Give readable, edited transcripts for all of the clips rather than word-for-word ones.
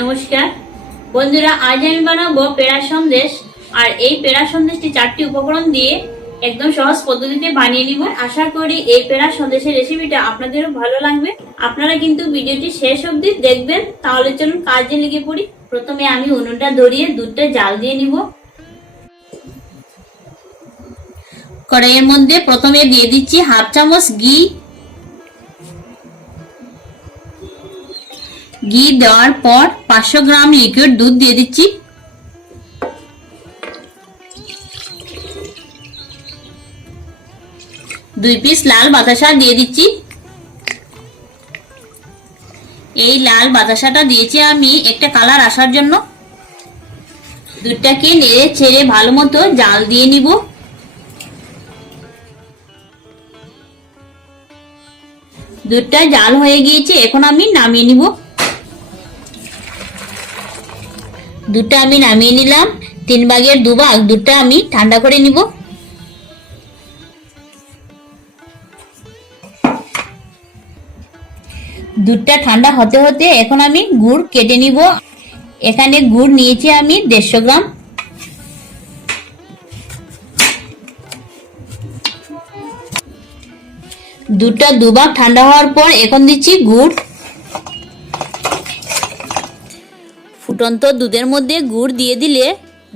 নমস্কার বন্ধুরা, আজ আমি বানাবো পেড়া সন্দেশ। আর এই পেড়া সন্দেশটি 4টি উপকরণ দিয়ে একদম সহজ পদ্ধতিতে বানিয়ে নিব। আশা করি এই পেড়া সন্দেশের রেসিপিটা আপনাদেরও ভালো লাগবে। আপনারা কিন্তু ভিডিওটি শেষ অবধি দেখবেন। তাহলে চলুন কাজে লেগে পড়ি। প্রথমে আমি উনুনটা ধরিয়ে দুধটা জাল দিয়ে নিব। কড়াইয়ের মধ্যে প্রথমে দিয়ে দিচ্ছি হাফ চামচ ঘি। ঘি দেওয়ার পর 500 গ্রাম লিকুইড দুধ দিয়ে দিচ্ছি। দুই পিস লাল বাতাসা দিয়ে দিচ্ছি। এই লাল বাতাসাটা দিয়েছি আমি একটা কালার আসার জন্য। দুধটাকে নেড়ে ছেড়ে ভালো মতো জাল দিয়ে নিব। দুধটা জাল হয়ে গিয়েছে, এখন আমি নামিয়ে নিব। দুধটা আমি নামিয়ে নিলাম। 3 ভাগের 2 ভাগ দুধটা আমি ঠান্ডা করে নিব। দুধটা ঠান্ডা হতে হতে এখন আমি গুড় কেটে নিব। এখানে গুড় নিয়েছি আমি 150 গ্রাম। দুধটা 2 ভাগ ঠান্ডা হওয়ার পর এখন দিচ্ছি গুড়। ফুটন্ত দুধের মধ্যে গুড় দিয়ে দিলে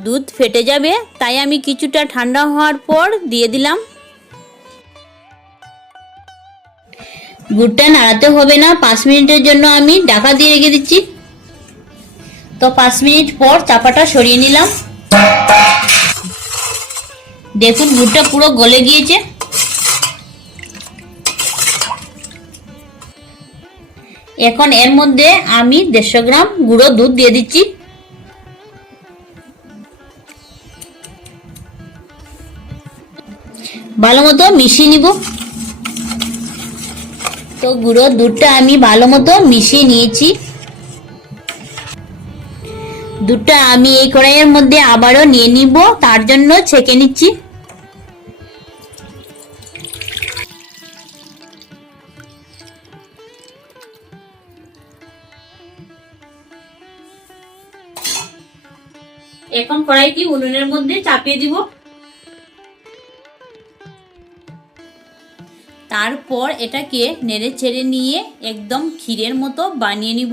দুধ ফেটে যাবে, তাই আমি কিছুটা ঠান্ডা হওয়ার পর দিয়ে দিলাম। গুড়টা নাড়াতে হবে না, 5 মিনিটের জন্য আমি ঢাকা দিয়ে রেখে দিচ্ছি। তো 5 মিনিট পর চাপাটা সরিয়ে নিলাম। দেখুন গুড়টা পুরো গলে গিয়েছে। এখন এর মধ্যে আমি 150 গ্রাম গুঁড়ো দুধ দিয়ে দিচ্ছি। ভালো মতো মিশিয়ে নিব। তো গুঁড়ো দুধটা আমি ভালো মতো মিশিয়ে নিয়েছি। দুধটা আমি এই কড়াইয়ের মধ্যে আবারও নিয়ে নিব, তার জন্য ছেঁকে নিচ্ছি। এখন কড়াইটি উনুনের মধ্যে চাপিয়ে দিব। তারপর এটাকে নেড়ে ছেড়ে নিয়ে একদম ক্ষীরের মতো বানিয়ে নিব।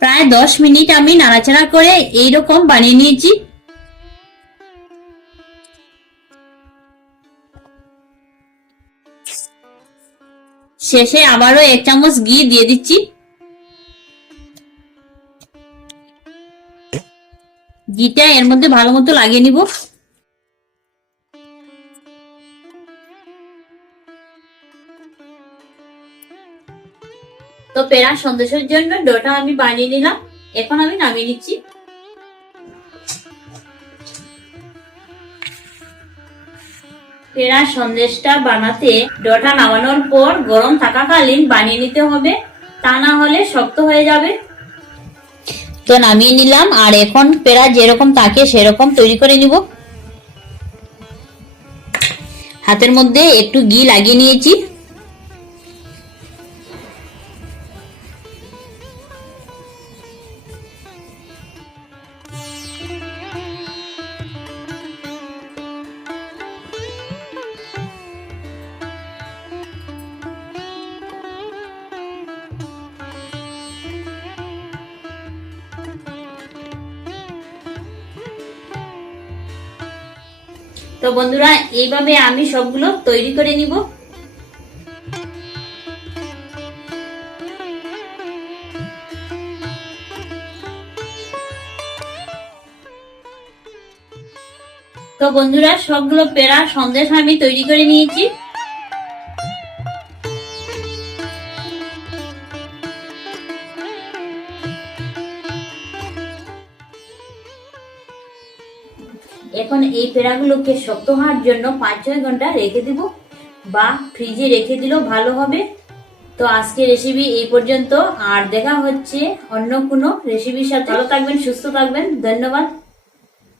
প্রায় 10 মিনিট আমি নাড়াচাড়া করে এইরকম বানিয়ে নিয়েছি। শেষে আবারও 1 চামচ ঘি দিয়ে দিচ্ছি। ঘিটা এর মধ্যে ভালো মতো লাগিয়ে নিব। তো পেড়া সন্দেশের জন্য ডোটা আমি বানিয়ে নিলাম। এখন আমি নামিয়ে নিচ্ছি। পেড়া সন্দেশটা বানাতে ডোটা নামানোর পর গরম থাকাকালীন বানিয়ে নিতে হবে, তা না হলে শক্ত হয়ে যাবে। তো নামিয়ে নিলাম। আর এখন পেড়া যেরকম থাকে সেরকম তৈরি করে নিব। হাতের মধ্যে একটু ঘি লাগিয়ে নিয়েছি। তো বন্ধুরা, এইভাবে আমি সবগুলো তৈরি করে নিব। তো বন্ধুরা, সবগুলো পেড়া সন্দেশ আমি তৈরি করে নিয়েছি। এখন এই পেড়াগুলোকে শক্ত হওয়ার জন্য 5-6 ঘন্টা রেখে দিব, বা ফ্রিজে রেখে দিলেও ভালো হবে। তো আজকে রেসিপি এই পর্যন্ত, আর দেখা হচ্ছে অন্য কোনো রেসিপির সাথে। ভালো থাকবেন, সুস্থ থাকবেন, ধন্যবাদ।